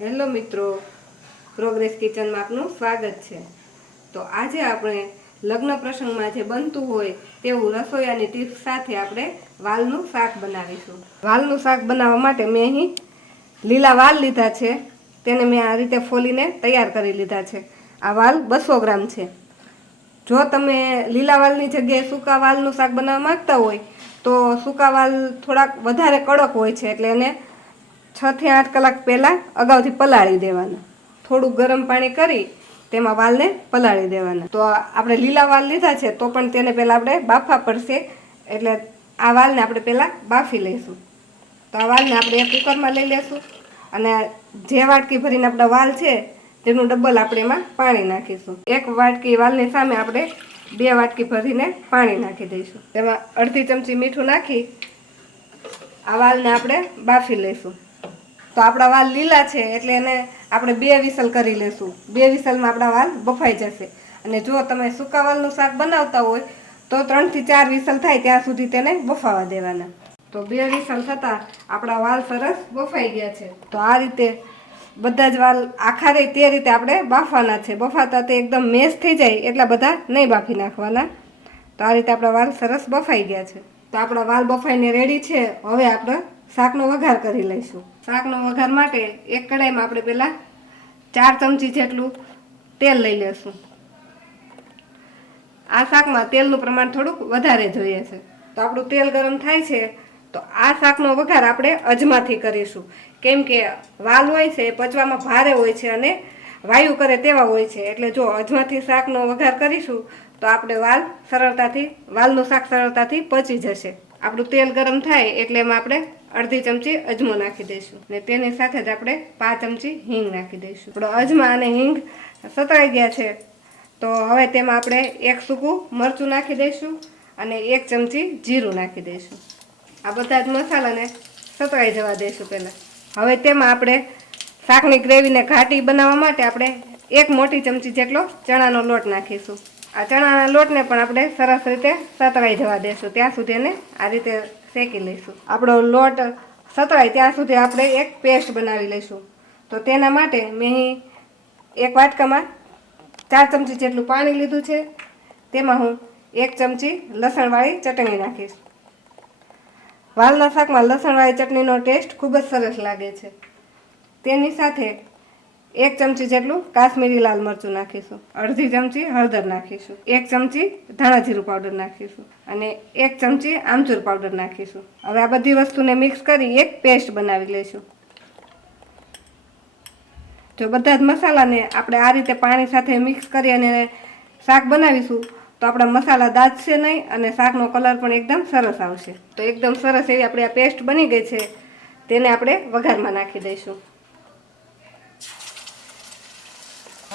Hello મિત્રો progress કિચનમાં આપનું સ્વાગત છે. તો આજે આપણે લગ્ન પ્રસંગમાં જે બનતું હોય તેવું રસોઈયાની ટીપ સાથે આપણે વાલનું શાક બનાવીશું. વાલનું શાક બનાવવા માટે મેં અહીં લીલા વાલ લીધા છે. તેને મેં આ રીતે ફોલીને તૈયાર કરી લીધા છે. આ વાલ બસો ગ્રામ છે. જો તમે લીલા વાલની જગ્યાએ સૂકા વાલનું શાક બનાવવા માંગતા હોય, તો સૂકા વાલ થોડાક વધારે કડક હોય છે એટલે એને છ થી આઠ કલાક પહેલાં અગાઉથી પલાળી દેવાના. થોડું ગરમ પાણી કરી તેમાં વાલને પલાળી દેવાના. તો આપણે લીલા વાલ લીધા છે, તો પણ તેને પહેલાં આપણે બાફવા પડશે. એટલે આ વાલને આપણે પહેલાં બાફી લઈશું. તો આ વાલને આપણે કુકરમાં લઈ લેશું અને જે વાટકી ભરીને આપણા વાલ છે, તેનું ડબલ આપણે એમાં પાણી નાખીશું. એક વાટકી વાલની સામે આપણે બે વાટકી ભરીને પાણી નાખી દઈશું. તેમાં અડધી ચમચી મીઠું નાખી આ વાલને આપણે બાફી લઈશું. તો આપણા વાલ લીલા છે એટલે એને આપણે બે વિસલ કરી લેશું. બે વિસલમાં આપણા વાલ બફાઈ જશે. અને જો તમે સૂકા વાલનું શાક બનાવતા હોય, તો ત્રણથી ચાર વિસલ થાય ત્યાં સુધી તેને બફાવા દેવાના. તો બે વિસલ થતાં આપણા વાલ સરસ બફાઈ ગયા છે. તો આ રીતે બધા જ વાલ આખા રહે તે રીતે આપણે બાફવાના છે. બફાતા તે એકદમ મેશ થઈ જાય એટલા બધા નહીં બાફી નાખવાના. તો આ રીતે આપણા વાલ સરસ બફાઈ ગયા છે. તો આપણા વાલ બફાઈને રેડી છે. હવે આપણે શાકનો વઘાર કરી લઈશું. શાકનો વઘાર માટે એક કડાઈમાં આપણે પહેલાં ચાર ચમચી જેટલું તેલ લઈ લેશું. આ શાકમાં તેલનું પ્રમાણ થોડુંક વધારે જોઈએ છે. તો આપણું તેલ ગરમ થાય છે, તો આ શાકનો વઘાર આપણે અજમાથી કરીશું. કેમ કે વાલ હોય છે, પચવામાં ભારે હોય છે અને વાયુ કરે તેવા હોય છે. એટલે જો અજમાથી શાકનો વઘાર કરીશું, તો આપણે વાલ સરળતાથી, વાલનું શાક સરળતાથી પચી જશે. આપણું તેલ ગરમ થાય એટલે એમાં આપણે અડધી ચમચી અજમો નાખી દઈશું ને તેની સાથે જ આપણે પાંચ ચમચી હિંગ નાખી દઈશું. આપણો અજમા અને હિંગ સતળાઈ ગયા છે. તો હવે તેમાં આપણે એક સૂકું મરચું નાખી દઈશું અને એક ચમચી જીરું નાખી દઈશું. આ બધા જ મસાલાને સતળાઈ જવા દઈશું પહેલાં. હવે તેમાં આપણે શાકની ગ્રેવીને ઘાટી બનાવવા માટે આપણે એક મોટી ચમચી જેટલો ચણાનો લોટ નાખીશું. આ ચણાના લોટને પણ આપણે સરસ રીતે સતળાઈ જવા દઈશું. ત્યાં સુધી એને આ રીતે શેકી લઈશું. આપણો લોટ સતળાય ત્યાં સુધી આપણે એક પેસ્ટ બનાવી લઈશું. તો તેના માટે મેં એક વાટકામાં ચાર ચમચી જેટલું પાણી લીધું છે. તેમાં હું એક ચમચી લસણવાળી ચટણી નાખીશ. વાલના શાકમાં લસણવાળી ચટણીનો ટેસ્ટ ખૂબ જ સરસ લાગે છે. તેની સાથે એક ચમચી જેટલું કાશ્મીરી લાલ મરચું નાખીશું, અડધી ચમચી હળદર નાખીશું, એક ચમચી ધાણા જીરું પાવડર નાખીશું અને એક ચમચી આમચૂર પાવડર નાખીશું. હવે આ બધી વસ્તુને મિક્સ કરી એક પેસ્ટ બનાવી લઈશું. જો બધા જ મસાલાને આપણે આ રીતે પાણી સાથે મિક્સ કરી અને શાક બનાવીશું, તો આપણા મસાલા દાજશે નહીં અને શાકનો કલર પણ એકદમ સરસ આવશે. તો એકદમ સરસ એવી આપણી આ પેસ્ટ બની ગઈ છે, તેને આપણે વઘારમાં નાખી દઈશું.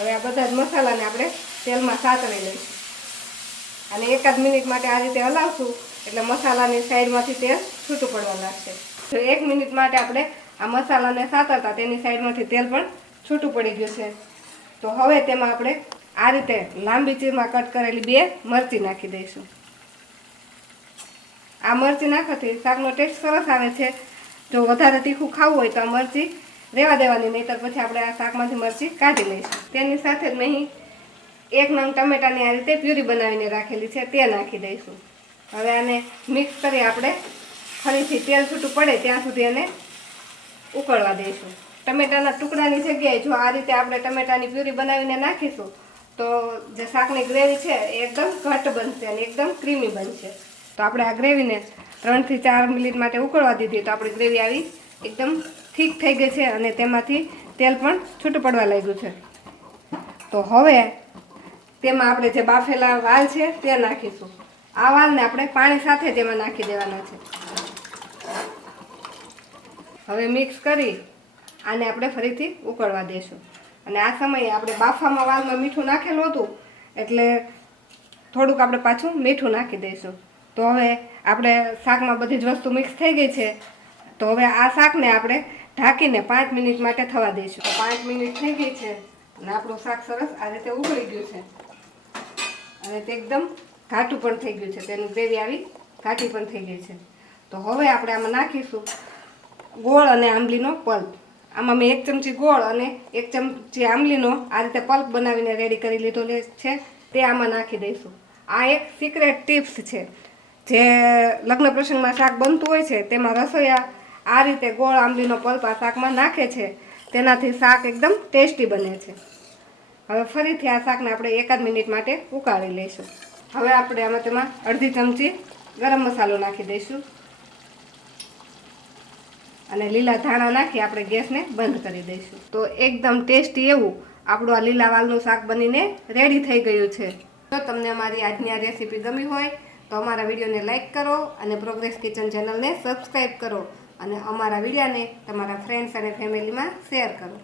હવે આ બધા જ મસાલાને આપણે તેલમાં સાતળી લઈશું. અને એકાદ મિનિટ માટે આ રીતે હલાવશું, એટલે મસાલાની સાઈડમાંથી તેલ છૂટું પડવા લાગશે. તો એક મિનિટ માટે આપણે આ મસાલાને સાતરતા તેની સાઈડમાંથી તેલ પણ છૂટું પડી ગયું છે તો હવે તેમાં આપણે આ રીતે લાંબી ચીરમાં કટ કરેલી બે મરચી નાખી દઈશું. આ મરચી નાખવાથી શાકનો ટેસ્ટ સરસ આવે છે. જો વધારે તીખું ખાવું હોય તો આ મરચી રહેવા દેવાની, નહીંતર પછી આપણે આ શાકમાંથી મરચી કાઢી લઈશું. તેની સાથે જ નહીં એક નંગ ટમેટાની આ રીતે પ્યુરી બનાવીને રાખેલી છે, તે નાખી દઈશું. હવે આને મિક્સ કરી આપણે ફરીથી તેલ છૂટું પડે ત્યાં સુધી એને ઉકળવા દઈશું. ટમેટાના ટુકડાની જગ્યાએ જો આ રીતે આપણે ટમેટાની પ્યુરી બનાવીને નાખીશું, તો જે શાકની ગ્રેવી છે એ એકદમ ઘટ બનશે અને એકદમ ક્રીમી બનશે. તો આપણે આ ગ્રેવીને ત્રણથી ચાર મિનિટ માટે ઉકળવા દીધી, તો આપણી ગ્રેવી આવી એકદમ ઠીક થઈ ગઈ છે અને તેમાંથી તેલ પણ છૂટું પડવા લાગ્યું છે. તો હવે તેમાં આપણે જે બાફેલા વાલ છે તે નાખીશું. આ વાલને આપણે પાણી સાથે તેમાં નાખી દેવાના છે. હવે મિક્સ કરી આને આપણે ફરીથી ઉકળવા દઈશું અને આ સમયે આપણે બાફામાં વાલમાં મીઠું નાખેલું હતું, એટલે થોડુંક આપણે પાછું મીઠું નાખી દઈશું. તો હવે આપણે શાકમાં બધી જ વસ્તુ મિક્સ થઈ ગઈ છે. તો હવે આ શાકને આપણે ઢાંકીને પાંચ મિનિટ માટે થવા દઈશું. તો પાંચ મિનિટ થઈ ગઈ છે અને આપણું શાક સરસ આ રીતે ઉકળી ગયું છે. અને તે એકદમ ઘાટું પણ થઈ ગયું છે. તેનું ગ્રેવી આવી ઘાટી પણ થઈ ગઈ છે. તો હવે આપણે આમાં નાખીશું ગોળ અને આંબલીનો પલ્પ. આમાં મેં એક ચમચી ગોળ અને એક ચમચી આંબલીનો આ રીતે પલ્પ બનાવીને રેડી કરી લીધો છે. તે આમાં નાખી દઈશું. આ એક સિક્રેટ ટિપ્સ છે. જે લગ્ન પ્રસંગમાં શાક બનતું હોય છે, તેમાં રસોઈયા આ રીતે ગોળ આંબલીનો પલ્પ શાકમાં નાખે છે. તેનાથી શાક એકદમ ટેસ્ટી બને છે. હવે ફરીથી આ શાકને આપણે એકાદ મિનિટ માટે ઉકાળી લઈશું. હવે આપણે આમાં તેમાં અડધી ચમચી ગરમ મસાલો નાખી દઈશું. અને લીલા ધાણા નાખી આપણે ગેસને બંધ કરી દઈશું. તો એકદમ ટેસ્ટી એવું આપણું આ લીલા વાલનું શાક બનીને રેડી થઈ ગયું છે. જો તમને અમારી આજની આ રેસીપી ગમી હોય તો અમારા વિડીયોને લાઇક કરો અને પ્રોગ્રેસ કિચન ચેનલને સબસ્ક્રાઈબ કરો. અને અમારા વિડીયાને તમારા ફ્રેન્ડ્સ અને ફેમિલીમાં શેર કરો.